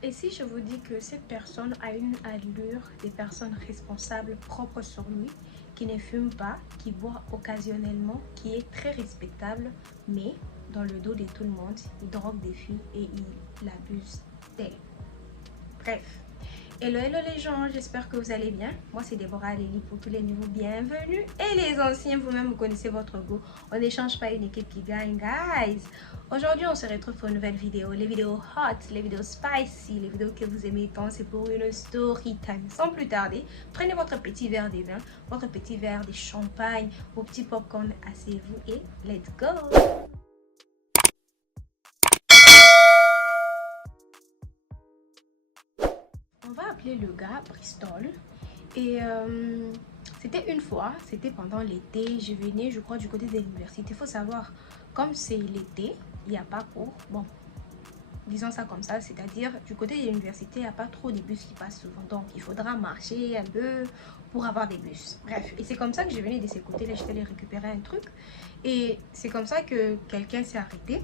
Et si je vous dis que cette personne a une allure des personnes responsables propres sur lui, qui ne fume pas, qui boit occasionnellement, qui est très respectable, mais dans le dos de tout le monde, il drogue des filles et il abuse d'elles. Bref. Hello, hello les gens, j'espère que vous allez bien. Moi c'est Déborah Lélie pour tous les nouveaux, bienvenue. Et les anciens, vous-même vous connaissez votre goût. On n'échange pas une équipe qui gagne, guys. Aujourd'hui on se retrouve pour une nouvelle vidéo. Les vidéos hot, les vidéos spicy, les vidéos que vous aimez tant, c'est pour une story time. Sans plus tarder, prenez votre petit verre de vin, votre petit verre de champagne, vos petits popcorn, asseyez-vous et let's go. On va appeler le gars Bristol. Et c'était une fois, c'était pendant l'été, je venais, je crois, du côté de l'université. Il faut savoir, comme c'est l'été, il n'y a pas cours. Bon, disons ça comme ça, c'est-à-dire du côté de l'université, il n'y a pas trop de bus qui passent souvent. Donc, il faudra marcher un peu pour avoir des bus. Bref, et c'est comme ça que je venais de ces côtés-là, j'étais allée récupérer un truc. Et c'est comme ça que quelqu'un s'est arrêté.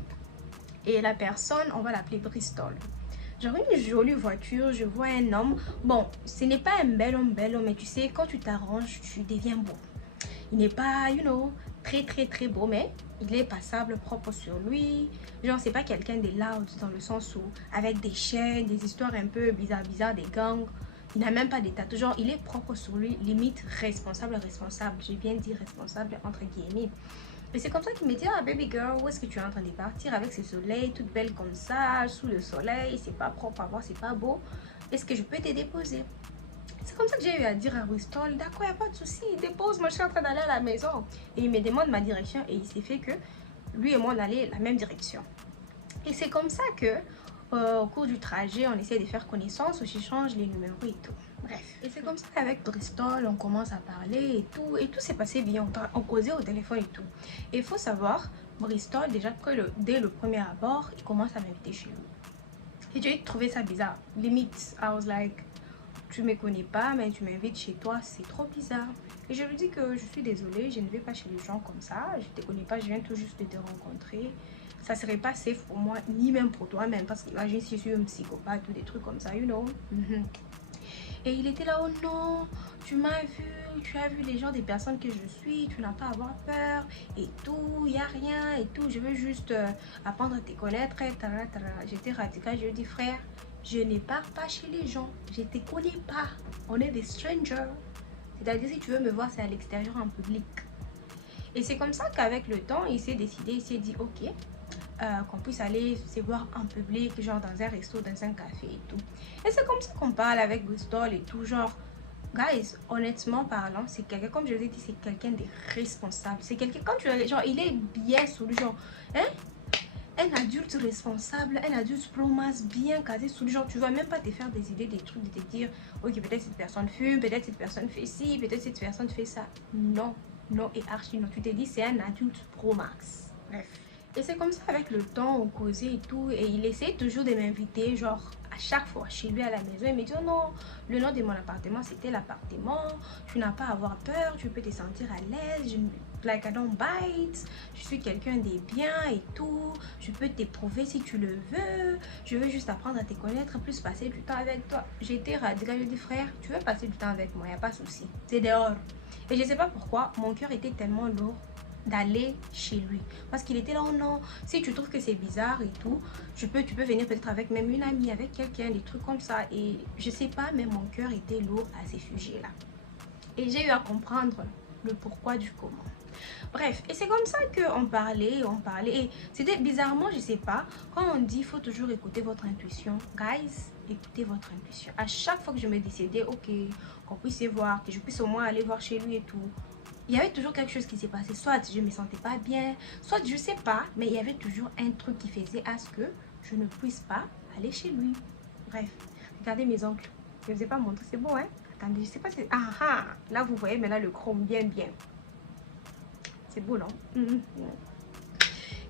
Et la personne, on va l'appeler Bristol. J'aurais une jolie voiture, je vois un homme. Bon, ce n'est pas un bel homme, mais tu sais, quand tu t'arranges, tu deviens beau. Il n'est pas, très beau, mais il est passable, propre sur lui. Genre, c'est pas quelqu'un de loud dans le sens où, avec des chaînes, des histoires un peu bizarres, des gangs. Il n'a même pas d'état. Genre, il est propre sur lui, limite responsable. J'ai bien dit responsable, entre guillemets. Et c'est comme ça qu'il me dit, ah baby girl, où est-ce que tu es en train de partir avec ce soleil, toute belle comme ça, sous le soleil, c'est pas propre à voir, c'est pas beau. Est-ce que je peux te déposer? C'est comme ça que j'ai eu à dire à Bristol, d'accord, il n'y a pas de souci, dépose-moi, je suis en train d'aller à la maison. Et il me demande ma direction et il s'est fait que lui et moi, on allait la même direction. Et c'est comme ça que, au cours du trajet, on essaie de faire connaissance, on échange les numéros et tout. Bref, et c'est comme ça qu'avec Bristol, on commence à parler et tout s'est passé bien, on causait au téléphone et tout. Et il faut savoir, Bristol, déjà dès le premier abord, il commence à m'inviter chez lui. Et j'ai trouvé ça bizarre, limite, I was like, tu me connais pas, mais tu m'invites chez toi, c'est trop bizarre. Et je lui dis que je suis désolée, je ne vais pas chez les gens comme ça, je te connais pas, je viens tout juste de te rencontrer. Ça serait pas safe pour moi, ni même pour toi, même parce qu'imagine si je suis un psychopathe ou des trucs comme ça, you know. Et il était là, oh non, tu m'as vu, tu as vu les gens des personnes que je suis, tu n'as pas à avoir peur et tout, il n'y a rien et tout, je veux juste apprendre à te connaître. J'étais radicale, je lui dis frère, je ne pars pas chez les gens, je ne te connais pas, on est des strangers. C'est-à-dire si tu veux me voir, c'est à l'extérieur en public. Et c'est comme ça qu'avec le temps, il s'est décidé, il s'est dit ok, qu'on puisse aller se voir en public, genre dans un resto, dans un café et tout. Et c'est comme ça qu'on parle avec Bristol et tout, genre, guys, honnêtement parlant, c'est quelqu'un, comme je vous ai dit, c'est quelqu'un de responsable. C'est quelqu'un, quand tu genre, il est bien sous le genre, hein? Un adulte responsable, un adulte pro-masse bien casé sous le genre, tu vas même pas te faire des idées, des trucs, de te dire, ok, peut-être cette personne fume, peut-être cette personne fait ci, peut-être cette personne fait ça. Non, non et archi non. Tu te dis, c'est un adulte pro-max. Bref. Et c'est comme ça avec le temps, on causait et tout. Et il essaie toujours de m'inviter, genre à chaque fois chez lui à la maison. Il me dit, oh non, le nom de mon appartement, c'était l'appartement. Tu n'as pas à avoir peur, tu peux te sentir à l'aise. Like I don't bite. Je suis quelqu'un de bien et tout. Je peux t'éprouver si tu le veux. Je veux juste apprendre à te connaître, plus passer du temps avec toi. J'étais radicale, je dis frère, tu veux passer du temps avec moi, il n'y a pas de souci. C'est dehors. Et je sais pas pourquoi, mon cœur était tellement lourd d'aller chez lui parce qu'il était là, oh non, si tu trouves que c'est bizarre et tout, tu peux venir peut-être avec même une amie, avec quelqu'un, des trucs comme ça. Et je sais pas, mais mon cœur était lourd à ces sujets là et j'ai eu à comprendre le pourquoi du comment. Bref, et c'est comme ça qu'on parlait, et c'était bizarrement, je sais pas, quand on dit il faut toujours écouter votre intuition, guys, écoutez votre intuition. À chaque fois que je me décidais, ok, qu'on puisse se voir, que je puisse au moins aller voir chez lui et tout, il y avait toujours quelque chose qui s'est passé. Soit je me sentais pas bien, soit je sais pas, mais il y avait toujours un truc qui faisait à ce que je ne puisse pas aller chez lui. Bref, regardez mes ongles. Je ne vous ai pas montré, c'est bon, hein? Attendez, je sais pas si... Ah ah! Là, vous voyez, mais là, le chrome, bien. C'est beau, non?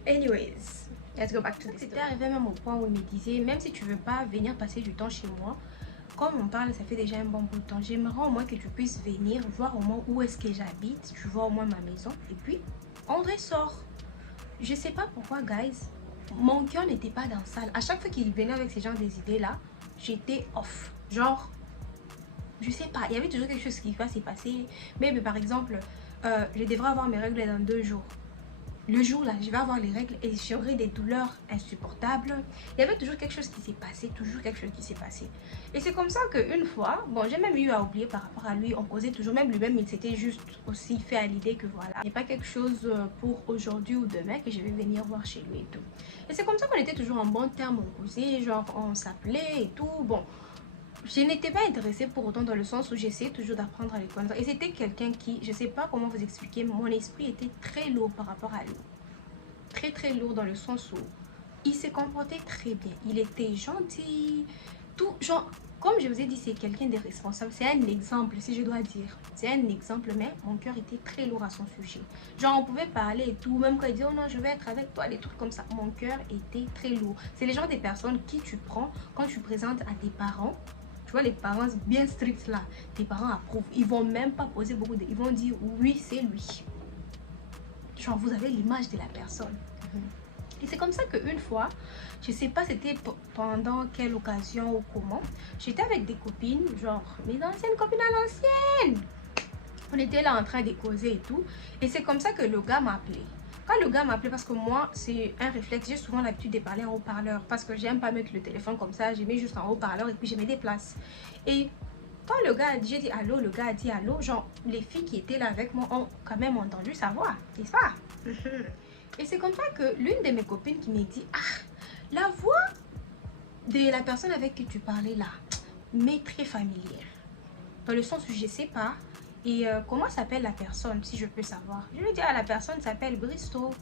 Anyways, let's go back to this. C'était arrivé même au point où il me disait, même si tu veux pas venir passer du temps chez moi, comme on parle, ça fait déjà un bon bout de temps, j'aimerais au moins que tu puisses venir voir au moins où est-ce que j'habite, tu vois au moins ma maison, et puis on ressort. Je sais pas pourquoi, guys, mon cœur n'était pas dans ça. À chaque fois qu'il venait avec ces genres des idées là, j'étais off. Genre, je sais pas, il y avait toujours quelque chose qui va se passer. Mais par exemple, je devrais avoir mes règles dans 2 jours. Le jour là, je vais avoir les règles et j'aurai des douleurs insupportables. Il y avait toujours quelque chose qui s'est passé, toujours quelque chose qui s'est passé. Et c'est comme ça qu'une fois, bon, j'ai même eu à oublier par rapport à lui. On causait toujours, même lui-même, il s'était juste aussi fait à l'idée que voilà, il n'y a pas quelque chose pour aujourd'hui ou demain que je vais venir voir chez lui et tout. Et c'est comme ça qu'on était toujours en bon terme, on causait, genre on s'appelait et tout. Bon, je n'étais pas intéressée pour autant dans le sens où j'essayais toujours d'apprendre à les connaître. Et c'était quelqu'un qui, je ne sais pas comment vous expliquer, mais mon esprit était très lourd par rapport à lui. Très très lourd dans le sens où il s'est comporté très bien. Il était gentil, tout genre, comme je vous ai dit, c'est quelqu'un de responsable. C'est un exemple, si je dois dire. C'est un exemple, mais mon cœur était très lourd à son sujet. Genre, on pouvait parler et tout, même quand il dit, oh non, je vais être avec toi, des trucs comme ça. Mon cœur était très lourd. C'est les gens des personnes qui tu prends quand tu présentes à tes parents. Tu vois, les parents bien stricts là, tes parents approuvent. Ils vont même pas poser beaucoup de... Ils vont dire, oui, c'est lui. Genre, vous avez l'image de la personne. Et c'est comme ça qu'une fois, je sais pas c'était pendant quelle occasion ou comment, j'étais avec des copines, genre mes anciennes copines à l'ancienne. On était là en train de causer et tout. Et c'est comme ça que le gars m'a appelé. Quand le gars m'a appelé, parce que moi, c'est un réflexe, j'ai souvent l'habitude de parler en haut-parleur. Parce que j'aime pas mettre le téléphone comme ça, je mets juste en haut-parleur et puis je me déplace. Et quand le gars a dit, j'ai dit allô, le gars a dit allô, genre les filles qui étaient là avec moi ont quand même entendu sa voix, n'est-ce pas? Et c'est comme ça que l'une de mes copines qui m'a dit, ah, la voix de la personne avec qui tu parlais là m'est très familière. Dans le sens où je sais pas. Et comment s'appelle la personne, si je peux savoir? Je lui ai dit, ah, la personne s'appelle Bristow.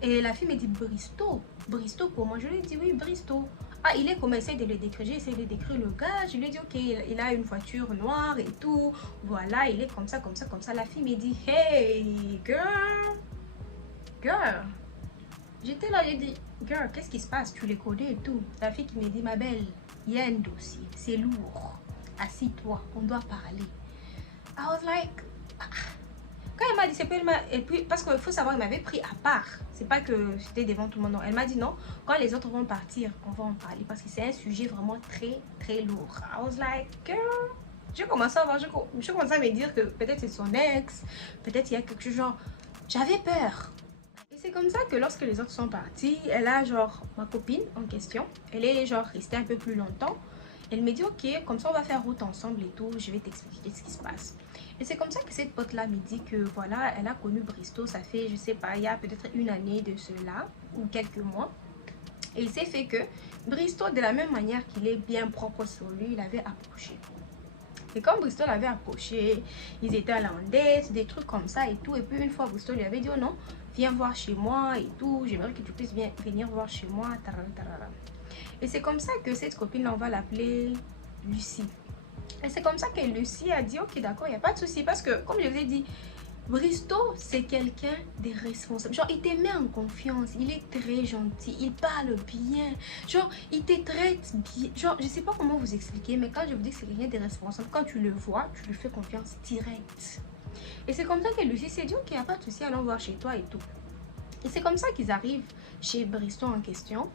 Et la fille me dit, Bristow? Bristow comment? Je lui ai dit, oui, Bristow. Ah, il est comme, essaie de le décrire. J'ai essayé de décrire le gars. Je lui ai dit, ok, il a une voiture noire et tout. Voilà, il est comme ça, comme ça, comme ça. La fille me dit, hey, girl. Girl. J'étais là, j'ai dit, girl, qu'est-ce qui se passe? Tu les connais et tout. La fille qui me dit, ma belle, il y a un dossier. C'est lourd. Assis-toi, on doit parler. I was like, ah. Quand elle m'a dit, c'est pas, et puis, parce qu'il faut savoir, elle m'avait pris à part. C'est pas que c'était devant tout le monde, non. Elle m'a dit non, quand les autres vont partir, on va en parler. Parce que c'est un sujet vraiment très, très lourd. I was like, girl. Je commençais à voir, je commençais à me dire que peut-être c'est son ex, peut-être il y a quelque chose genre. J'avais peur. Et c'est comme ça que lorsque les autres sont partis, elle a genre, ma copine en question, elle est genre restée un peu plus longtemps. Elle me dit, ok, comme ça on va faire route ensemble et tout, je vais t'expliquer ce qui se passe. Et c'est comme ça que cette pote-là me dit que voilà, elle a connu Bristow, ça fait, je sais pas, il y a peut-être une année de cela, ou quelques mois. Et il s'est fait que Bristow, de la même manière qu'il est bien propre sur lui, il avait approché. Et comme Bristow l'avait approché, ils étaient allés en date, des trucs comme ça et tout. Et puis une fois, Bristow lui avait dit, oh non, viens voir chez moi et tout, j'aimerais que tu puisses venir voir chez moi, tarara. Et c'est comme ça que cette copine, on va l'appeler Lucie. Et c'est comme ça que Lucie a dit, ok, d'accord, il n'y a pas de souci. Parce que, comme je vous ai dit, Bristow, c'est quelqu'un de responsable. Genre, il te met en confiance. Il est très gentil. Il parle bien. Genre, il te traite bien. Genre, je ne sais pas comment vous expliquer, mais quand je vous dis que c'est quelqu'un de responsable, quand tu le vois, tu lui fais confiance direct. Et c'est comme ça que Lucie s'est dit, ok, il n'y a pas de souci, allons voir chez toi et tout. Et c'est comme ça qu'ils arrivent chez Bristow en question.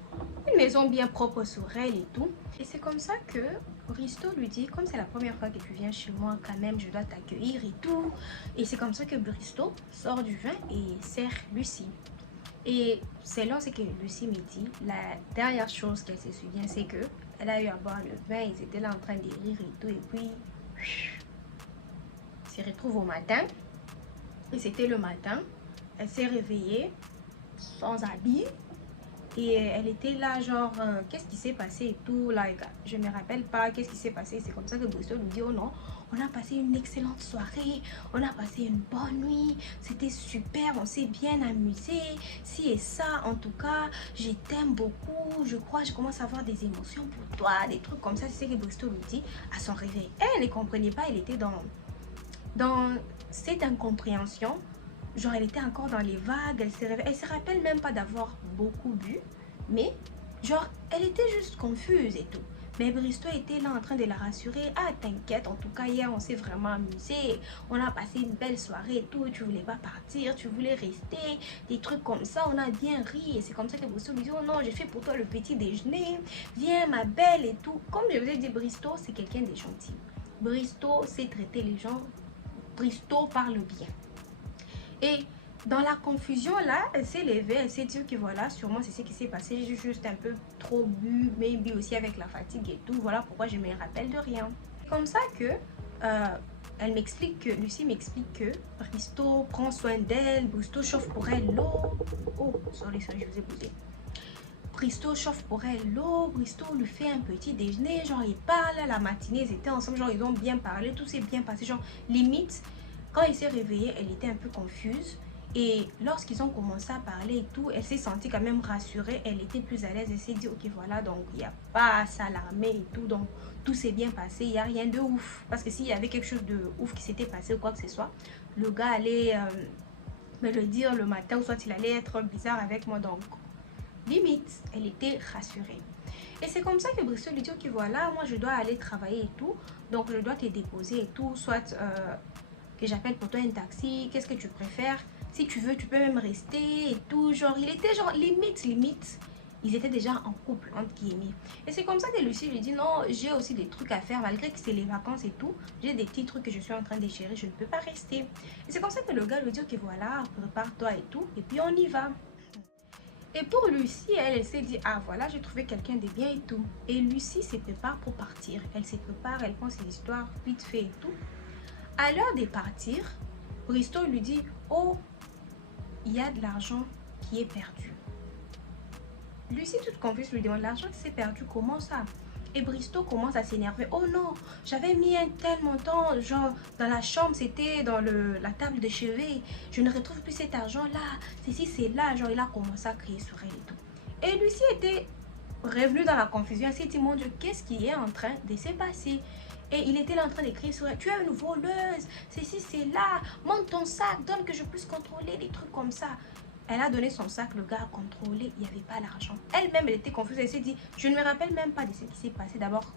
Une maison bien propre sur elle et tout. Et c'est comme ça que Bristow lui dit, comme c'est la première fois que tu viens chez moi, quand même, je dois t'accueillir et tout. Et c'est comme ça que Bristow sort du vin et sert Lucie. Et c'est là que Lucie me dit, la dernière chose qu'elle se souvient, c'est que elle a eu à boire le vin, ils étaient là en train de rire et tout. Et puis, se retrouve au matin. Et c'était le matin. Elle s'est réveillée sans habit et elle était là genre qu'est-ce qui s'est passé et tout, like, je me rappelle pas qu'est-ce qui s'est passé. C'est comme ça que Bristow lui dit, oh non, on a passé une excellente soirée, on a passé une bonne nuit, c'était super, on s'est bien amusé, si et ça, en tout cas je t'aime beaucoup, je crois, je commence à avoir des émotions pour toi, des trucs comme ça. C'est ce que Bristow lui dit à son réveil. Elle ne comprenait pas, elle était dans cette incompréhension. Genre, elle était encore dans les vagues, elle se rappelle même pas d'avoir beaucoup bu. Mais, genre, elle était juste confuse et tout. Mais Bristo était là en train de la rassurer. Ah, t'inquiète, en tout cas, hier, on s'est vraiment amusé. On a passé une belle soirée et tout. Tu voulais pas partir, tu voulais rester. Des trucs comme ça, on a bien ri. Et c'est comme ça que Bristo lui dit, oh non, j'ai fait pour toi le petit déjeuner. Viens, ma belle et tout. Comme je vous ai dit, Bristo, c'est quelqu'un de gentil. Bristo sait traiter les gens. Bristo parle bien. Et dans la confusion là, elle s'est levée, elle s'est dit que voilà, sûrement c'est ce qui s'est passé, j'ai juste un peu trop bu, maybe aussi avec la fatigue et tout, voilà pourquoi je me rappelle de rien. C'est comme ça que elle m'explique que, Lucie m'explique que Bristo prend soin d'elle, Bristo chauffe pour elle l'eau. Oh, sorry, je vous ai bougé. Bristo chauffe pour elle l'eau, Bristo lui fait un petit déjeuner, genre ils parlent, la matinée ils étaient ensemble, genre ils ont bien parlé, tout s'est bien passé, genre limite, quand il s'est réveillé, elle était un peu confuse. Et lorsqu'ils ont commencé à parler et tout, elle s'est sentie quand même rassurée, elle était plus à l'aise, elle s'est dit ok voilà, donc il n'y a pas à s'alarmer et tout, donc tout s'est bien passé, il n'y a rien de ouf. Parce que s'il y avait quelque chose de ouf qui s'était passé ou quoi que ce soit, le gars allait me le dire le matin ou soit il allait être bizarre avec moi, donc limite, elle était rassurée. Et c'est comme ça que Bristo lui dit ok voilà, moi je dois aller travailler et tout, donc je dois te déposer et tout, soit que j'appelle pour toi un taxi, qu'est-ce que tu préfères? Si tu veux, tu peux même rester et tout. Genre, il était genre limite. Ils étaient déjà en couple, entre guillemets. Et c'est comme ça que Lucie lui dit, non, j'ai aussi des trucs à faire, malgré que c'est les vacances et tout. J'ai des petits trucs que je suis en train de gérer, je ne peux pas rester. Et c'est comme ça que le gars lui dit, ok, voilà, prépare-toi et tout. Et puis on y va. Et pour Lucie, elle s'est dit, ah voilà, j'ai trouvé quelqu'un de bien et tout. Et Lucie se prépare pour partir. Elle se prépare, elle prend ses histoires vite fait et tout. À l'heure de partir, Bristo lui dit, oh, il y a de l'argent qui est perdu. Lucie, toute confuse, lui demande, l'argent qui s'est perdu, comment ça? Et Bristo commence à s'énerver. Oh non, j'avais mis un tel montant, genre dans la chambre, c'était dans la table de chevet. Je ne retrouve plus cet argent-là. Ceci, c'est là. Genre, il a commencé à crier sur elle et tout. Et Lucie était revenue dans la confusion. Elle s'est dit, mon Dieu, qu'est-ce qui est en train de se passer? Et il était là en train d'écrire sur elle, tu es une voleuse, ceci, c'est là, monte ton sac, donne que je puisse contrôler, des trucs comme ça. Elle a donné son sac, le gars a contrôlé, il n'y avait pas l'argent. Elle-même, elle était confuse, elle s'est dit, je ne me rappelle même pas de ce qui s'est passé d'abord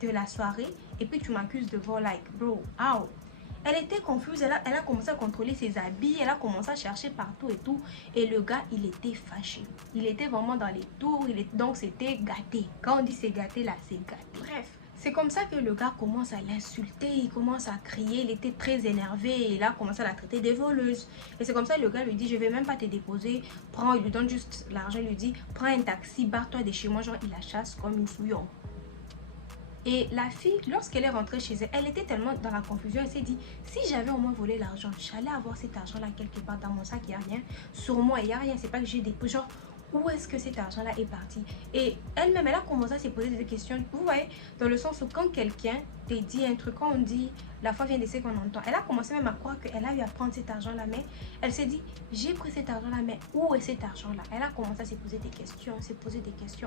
de la soirée, et puis tu m'accuses de vol, like, bro, how? Elle était confuse, elle a commencé à contrôler ses habits, elle a commencé à chercher partout et tout. Et le gars, il était fâché. Il était vraiment dans les tours, donc c'était gâté. Quand on dit c'est gâté, là, c'est gâté. Bref. C'est comme ça que le gars commence à l'insulter, il commence à crier, il était très énervé et il a commencé à la traiter de voleuse. Et c'est comme ça que le gars lui dit, je vais même pas te déposer, prends, il lui donne juste l'argent, il lui dit, prends un taxi, barre-toi de chez moi, genre il la chasse comme une souillon. Et la fille, lorsqu'elle est rentrée chez elle, elle était tellement dans la confusion, elle s'est dit, si j'avais au moins volé l'argent, j'allais avoir cet argent-là quelque part dans mon sac, il n'y a rien, sur moi, il n'y a rien, c'est pas que j'ai des... Genre, où est-ce que cet argent-là est parti? Et elle-même, elle a commencé à se poser des questions. Vous voyez, dans le sens où quand quelqu'un te dit un truc, quand on dit la foi vient de ce qu'on entend, elle a commencé même à croire qu'elle a eu à prendre cet argent-là, mais elle s'est dit, j'ai pris cet argent-là, mais où est cet argent-là? Elle a commencé à se poser des questions,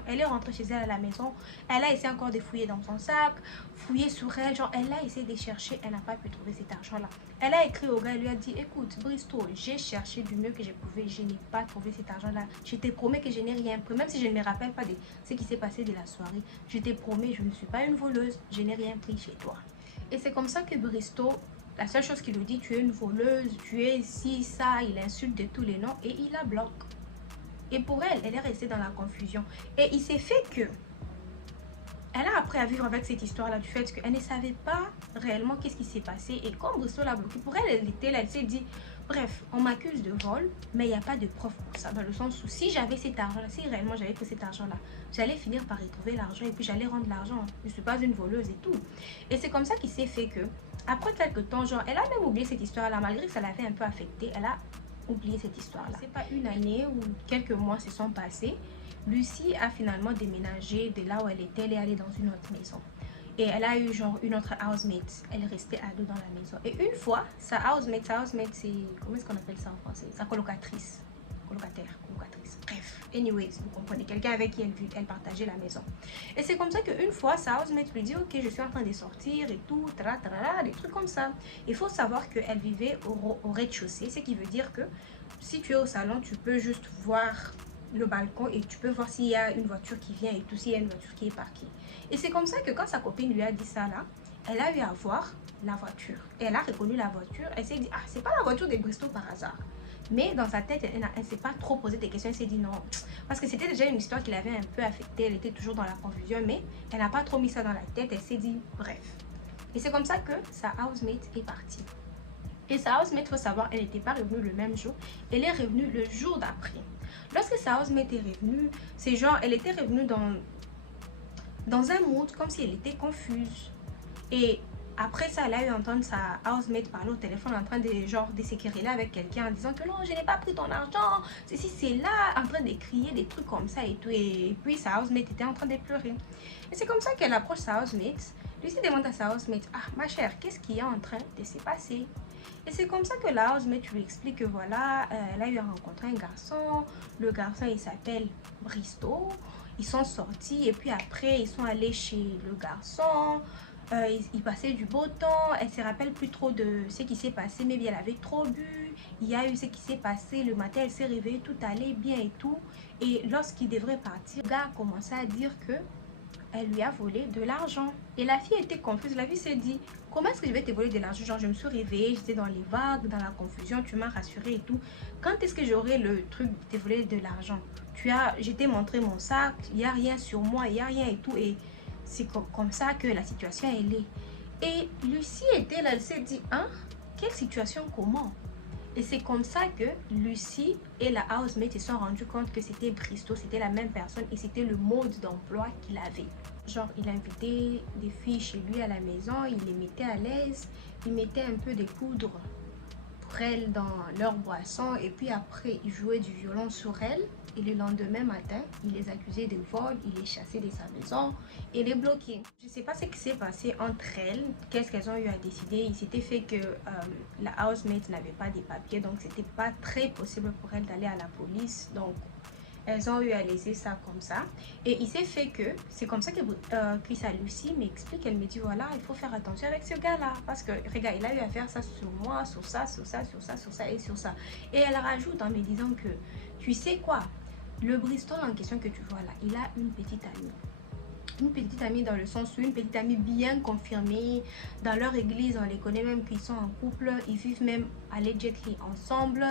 Elle est rentrée chez elle à la maison, elle a essayé encore de fouiller dans son sac, fouiller sur elle, genre elle a essayé de chercher, elle n'a pas pu trouver cet argent-là. Elle a écrit au gars, elle lui a dit, écoute, Bristo, j'ai cherché du mieux que je pouvais, je n'ai pas trouvé cet argent-là. Je te promets que je n'ai rien pris, même si je ne me rappelle pas de ce qui s'est passé de la soirée. Je te promets, je ne suis pas une voleuse, je n'ai rien pris chez toi. Et c'est comme ça que Bristo, la seule chose qu'il lui dit, tu es une voleuse, tu es ci, ça, il insulte de tous les noms et il la bloque. Et pour elle, elle est restée dans la confusion. Et il s'est fait que elle a appris à vivre avec cette histoire-là du fait qu'elle ne savait pas réellement qu'est-ce qui s'est passé. Et comme Bristo l'a bloqué, pour elle, elle était là, elle s'est dit, bref, on m'accuse de vol, mais il n'y a pas de preuve pour ça. Dans le sens où si j'avais cet argent-là, si réellement j'avais pris cet argent-là, j'allais finir par retrouver l'argent et puis j'allais rendre l'argent. Je ne suis pas une voleuse et tout. Et c'est comme ça qu'il s'est fait que, après quelques temps, genre, elle a même oublié cette histoire-là, malgré que ça l'avait un peu affectée, elle a oublié cette histoire-là. C'est pas une année ou quelques mois se sont passés. Lucie a finalement déménagé de là où elle était, elle est allée dans une autre maison. Et elle a eu genre une autre housemate. Elle est restée à deux dans la maison. Et une fois, sa housemate c'est... Comment est-ce qu'on appelle ça en français? Sa colocatrice. Colocataire, colocatrice. Bref, anyways, vous comprenez. Quelqu'un avec qui elle partageait la maison. Et c'est comme ça qu'une fois, sa housemate lui dit, ok, je suis en train de sortir et tout, des trucs comme ça. Il faut savoir qu'elle vivait au rez-de-chaussée, ce qui veut dire que si tu es au salon, tu peux juste voir le balcon et tu peux voir s'il y a une voiture qui vient et tout, s'il y a une voiture qui est parquée. Et c'est comme ça que quand sa copine lui a dit ça là, elle a eu à voir la voiture. Et elle a reconnu la voiture. Elle s'est dit, ah, c'est pas la voiture des Bristol par hasard. Mais dans sa tête, elle ne s'est pas trop posé des questions. Elle s'est dit non. Parce que c'était déjà une histoire qui l'avait un peu affectée. Elle était toujours dans la confusion. Mais elle n'a pas trop mis ça dans la tête. Elle s'est dit bref. Et c'est comme ça que sa housemate est partie. Et sa housemate, il faut savoir, elle n'était pas revenue le même jour. Elle est revenue le jour d'après. Lorsque sa housemate est revenue, c'est genre, elle était revenue dans un mood comme si elle était confuse. Et après ça, elle a eu à entendre sa housemate parler au téléphone en train de s'équerrer avec quelqu'un en disant que non, je n'ai pas pris ton argent, ceci, c'est là, en train de crier des trucs comme ça et tout. Et puis sa housemate était en train de pleurer. Et c'est comme ça qu'elle approche sa housemate. Lucy demande à sa housemate, ah ma chère, qu'est-ce qui est en train de se passer? Et c'est comme ça que la housemate lui explique que voilà, elle a eu à rencontrer un garçon. Le garçon, il s'appelle Bristol. Ils sont sortis et puis après, ils sont allés chez le garçon. Il passait du beau temps. Elle se rappelle plus trop de ce qui s'est passé, mais bien elle avait trop bu. Il y a eu ce qui s'est passé le matin, elle s'est réveillée, tout allait bien et tout. Et lorsqu'il devrait partir, le gars a commencé à dire que elle lui a volé de l'argent. Et la fille était confuse. La fille s'est dit, comment est-ce que je vais te voler de l'argent? Genre, je me suis réveillée, j'étais dans les vagues, dans la confusion, tu m'as rassurée et tout. Quand est-ce que j'aurai le truc de te voler de l'argent? Je t'ai montré mon sac, il n'y a rien sur moi, il n'y a rien et tout. Et c'est comme ça que la situation, elle est. Et Lucy était là, elle s'est dit, hein? Quelle situation, comment? Et c'est comme ça que Lucy et la housemate se sont rendus compte que c'était Bristol, c'était la même personne et c'était le mode d'emploi qu'il avait. Genre, il invitait des filles chez lui à la maison, il les mettait à l'aise, il mettait un peu de poudre pour elles dans leur boisson et puis après, il jouait du violon sur elles. Et le lendemain matin, il les accusait de vol, il les chassait de sa maison et les bloquait. Je ne sais pas ce qui s'est passé entre elles, qu'est-ce qu'elles ont eu à décider. Il s'était fait que la housemate n'avait pas des papiers, donc c'était pas très possible pour elle d'aller à la police. Donc, elles ont eu à laisser ça comme ça. Et il s'est fait que, c'est comme ça que Chris Lucy m'explique, elle me dit, voilà, il faut faire attention avec ce gars-là. Parce que, regarde, il a eu à faire ça sur moi, sur ça, sur ça, sur ça, sur ça et sur ça. Et elle rajoute en me disant que, tu sais quoi, le Bristol en question que tu vois là, il a une petite amie. Une petite amie dans le sens où une petite amie bien confirmée. Dans leur église, on les connaît même qu'ils sont en couple. Ils vivent même allegedly ensemble.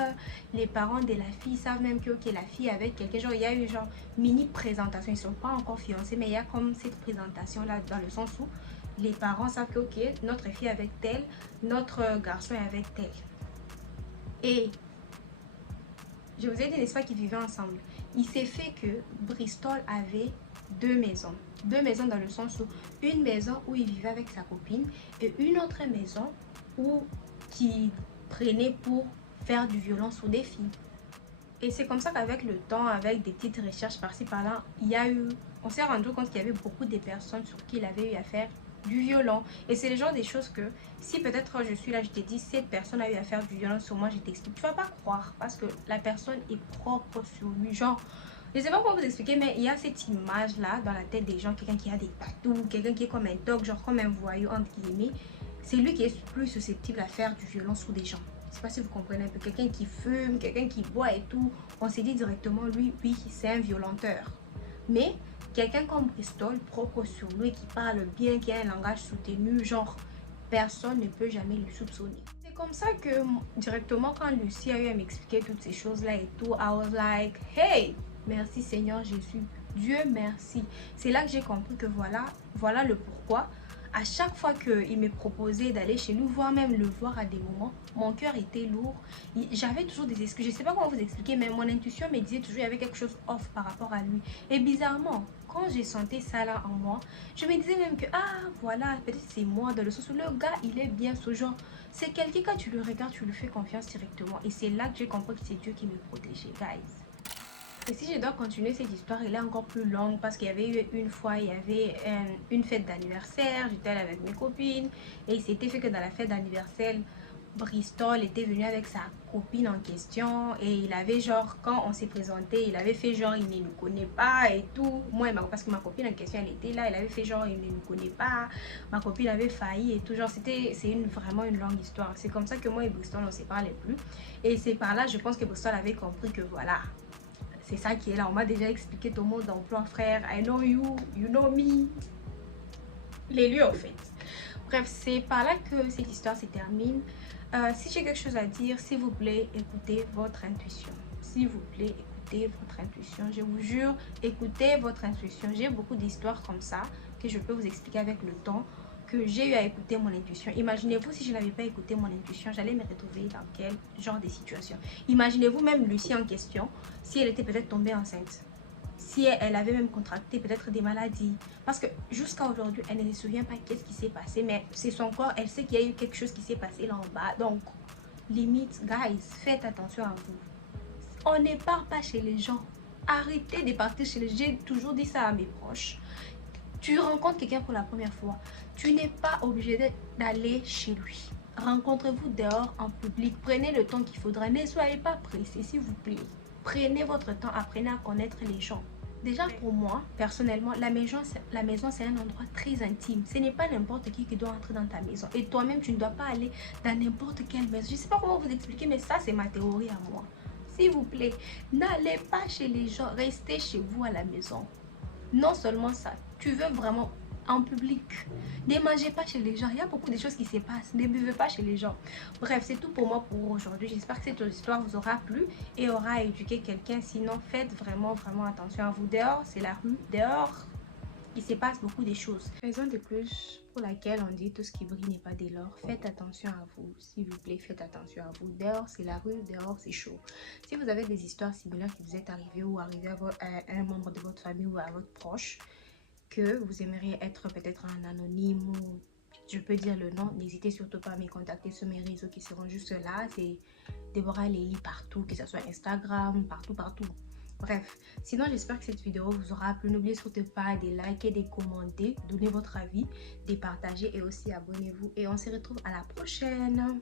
Les parents de la fille savent même que ok, la fille est avec quelqu'un. Genre, il y a eu genre mini présentation. Ils ne sont pas encore fiancés, mais il y a comme cette présentation là dans le sens où les parents savent que ok, notre fille est avec tel, notre garçon est avec tel. Et je vous ai dit, n'est-ce pas, qu'ils vivaient ensemble. Il s'est fait que Bristol avait deux maisons. Deux maisons dans le sens où une maison où il vivait avec sa copine et une autre maison où qui prenait pour faire du violon sur des filles. Et c'est comme ça qu'avec le temps, avec des petites recherches par-ci par-là, on s'est rendu compte qu'il y avait beaucoup de personnes sur qui il avait eu à faire du violon. Et c'est le genre des choses que si peut-être je suis là, je te dis cette personne a eu à faire du violon sur moi, je t'explique, tu vas pas croire parce que la personne est propre sur lui. Genre, je sais pas comment vous expliquer, mais il y a cette image là dans la tête des gens, quelqu'un qui a des tatous, quelqu'un qui est comme un dog, genre comme un voyou entre guillemets. C'est lui qui est plus susceptible à faire du violon sur des gens. Je sais pas si vous comprenez un peu, quelqu'un qui fume, quelqu'un qui boit et tout, on s'est dit directement lui, oui, c'est un violenteur. Mais quelqu'un comme Bristol, propre sur lui, qui parle bien, qui a un langage soutenu, genre, personne ne peut jamais le soupçonner. C'est comme ça que, directement, quand Lucy a eu à m'expliquer toutes ces choses-là et tout, I was like, hey, merci Seigneur Jésus, Dieu merci. C'est là que j'ai compris que voilà le pourquoi. À chaque fois qu'il me proposait d'aller chez lui, voire même le voir à des moments, mon cœur était lourd. J'avais toujours des excuses. Je ne sais pas comment vous expliquer, mais mon intuition me disait toujours qu'il y avait quelque chose off par rapport à lui. Et bizarrement, quand j'ai senti ça là en moi, je me disais même que, ah voilà, peut-être c'est moi, dans le sens où le gars, il est bien ce genre. C'est quelqu'un, quand tu le regardes, tu lui fais confiance directement. Et c'est là que j'ai compris que c'est Dieu qui me protégeait, guys. Et si je dois continuer cette histoire, elle est encore plus longue parce qu'il y avait eu une fois, il y avait une fête d'anniversaire, j'étais allée avec mes copines et il s'était fait que dans la fête d'anniversaire, Bristol était venu avec sa copine en question et il avait genre, quand on s'est présenté, il avait fait genre il ne nous connaît pas et tout. Moi, parce que ma copine en question, elle était là, il avait fait genre il ne nous connaît pas, ma copine avait failli et tout. Genre vraiment une longue histoire. C'est comme ça que moi et Bristol, on ne se parlait plus. Et c'est par là, je pense que Bristol avait compris que voilà, C'est ça qui est là. On m'a déjà expliqué ton mode d'emploi, frère. I know you, you know me. Les lieux, en fait. Bref, c'est par là que cette histoire se termine. Si j'ai quelque chose à dire, s'il vous plaît, écoutez votre intuition. S'il vous plaît, écoutez votre intuition. Je vous jure, écoutez votre intuition. J'ai beaucoup d'histoires comme ça que je peux vous expliquer avec le temps, que j'ai eu à écouter mon intuition. Imaginez-vous si je n'avais pas écouté mon intuition, j'allais me retrouver dans quel genre de situation. Imaginez-vous même Lucie en question, si elle était peut-être tombée enceinte. Si elle avait même contracté peut-être des maladies. Parce que jusqu'à aujourd'hui, elle ne se souvient pas qu'est-ce qui s'est passé. Mais c'est son corps, elle sait qu'il y a eu quelque chose qui s'est passé là en bas. Donc, limite, guys, faites attention à vous. On ne part pas chez les gens. Arrêtez de partir chez les gens. J'ai toujours dit ça à mes proches. Tu rencontres quelqu'un pour la première fois. Tu n'es pas obligé d'aller chez lui. Rencontrez-vous dehors en public. Prenez le temps qu'il faudra. Ne soyez pas pressés, s'il vous plaît. Prenez votre temps, apprenez à connaître les gens. Déjà pour moi, personnellement, la maison c'est un endroit très intime. Ce n'est pas n'importe qui doit entrer dans ta maison. Et toi-même, tu ne dois pas aller dans n'importe quelle maison. Je ne sais pas comment vous expliquer, mais ça, c'est ma théorie à moi. S'il vous plaît, n'allez pas chez les gens. Restez chez vous à la maison. Non seulement ça, tu veux vraiment en public. Ne mangez pas chez les gens. Il y a beaucoup de choses qui se passent. Ne buvez pas chez les gens. Bref, c'est tout pour moi pour aujourd'hui. J'espère que cette histoire vous aura plu et aura éduqué quelqu'un. Sinon, faites vraiment attention à vous. Dehors, c'est la rue. Dehors, il se passe beaucoup de choses. Raison de plus pour laquelle on dit tout ce qui brille n'est pas de l'or. Faites attention à vous. S'il vous plaît, faites attention à vous. Dehors, c'est la rue. Dehors, c'est chaud. Si vous avez des histoires similaires qui vous est arrivées ou arrivées à un membre de votre famille ou à votre proche, que vous aimeriez être peut-être un anonyme ou je peux dire le nom, n'hésitez surtout pas à me contacter sur mes réseaux qui seront juste là. C'est Deborah Lélie partout, que ce soit Instagram, partout. Bref, sinon j'espère que cette vidéo vous aura plu. N'oubliez surtout pas de liker, de commenter, donner votre avis, de partager et aussi abonnez-vous. Et on se retrouve à la prochaine.